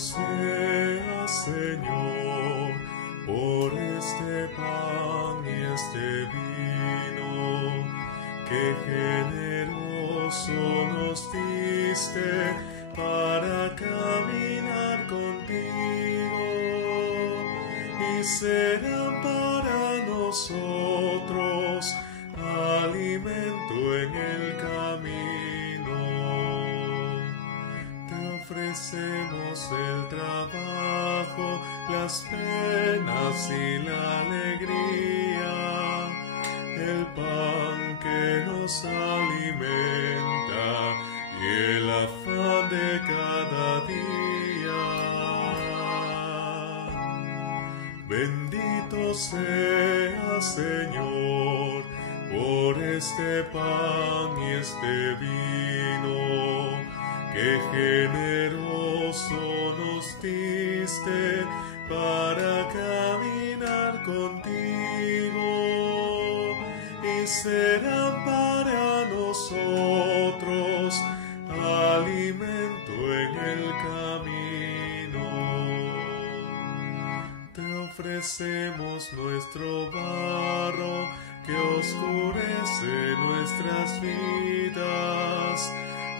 sea, Señor, por este pan y este vino, que generoso nos diste para caminar contigo, y serán para nosotros alimento en el camino. Ofrecemos el trabajo, las penas y la alegría, el pan que nos alimenta y el afán de cada día. Bendito sea, Señor, por este pan y este vino, que generoso nos diste para caminar contigo, y serán para nosotros alimento en el camino. Te ofrecemos nuestro barro que oscurece nuestras vidas,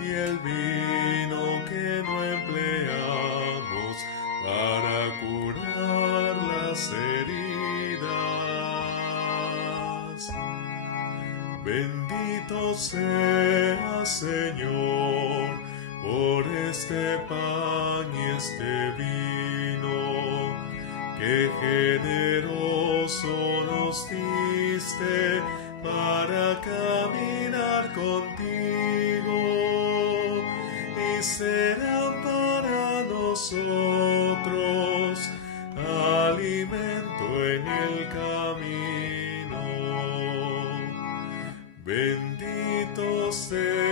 y el vino que no empleamos para curar las heridas. Bendito sea, Señor, por este pan y este vino, que generoso nos diste para caminar contigo, y serán para nosotros alimento en el camino. Bendito sea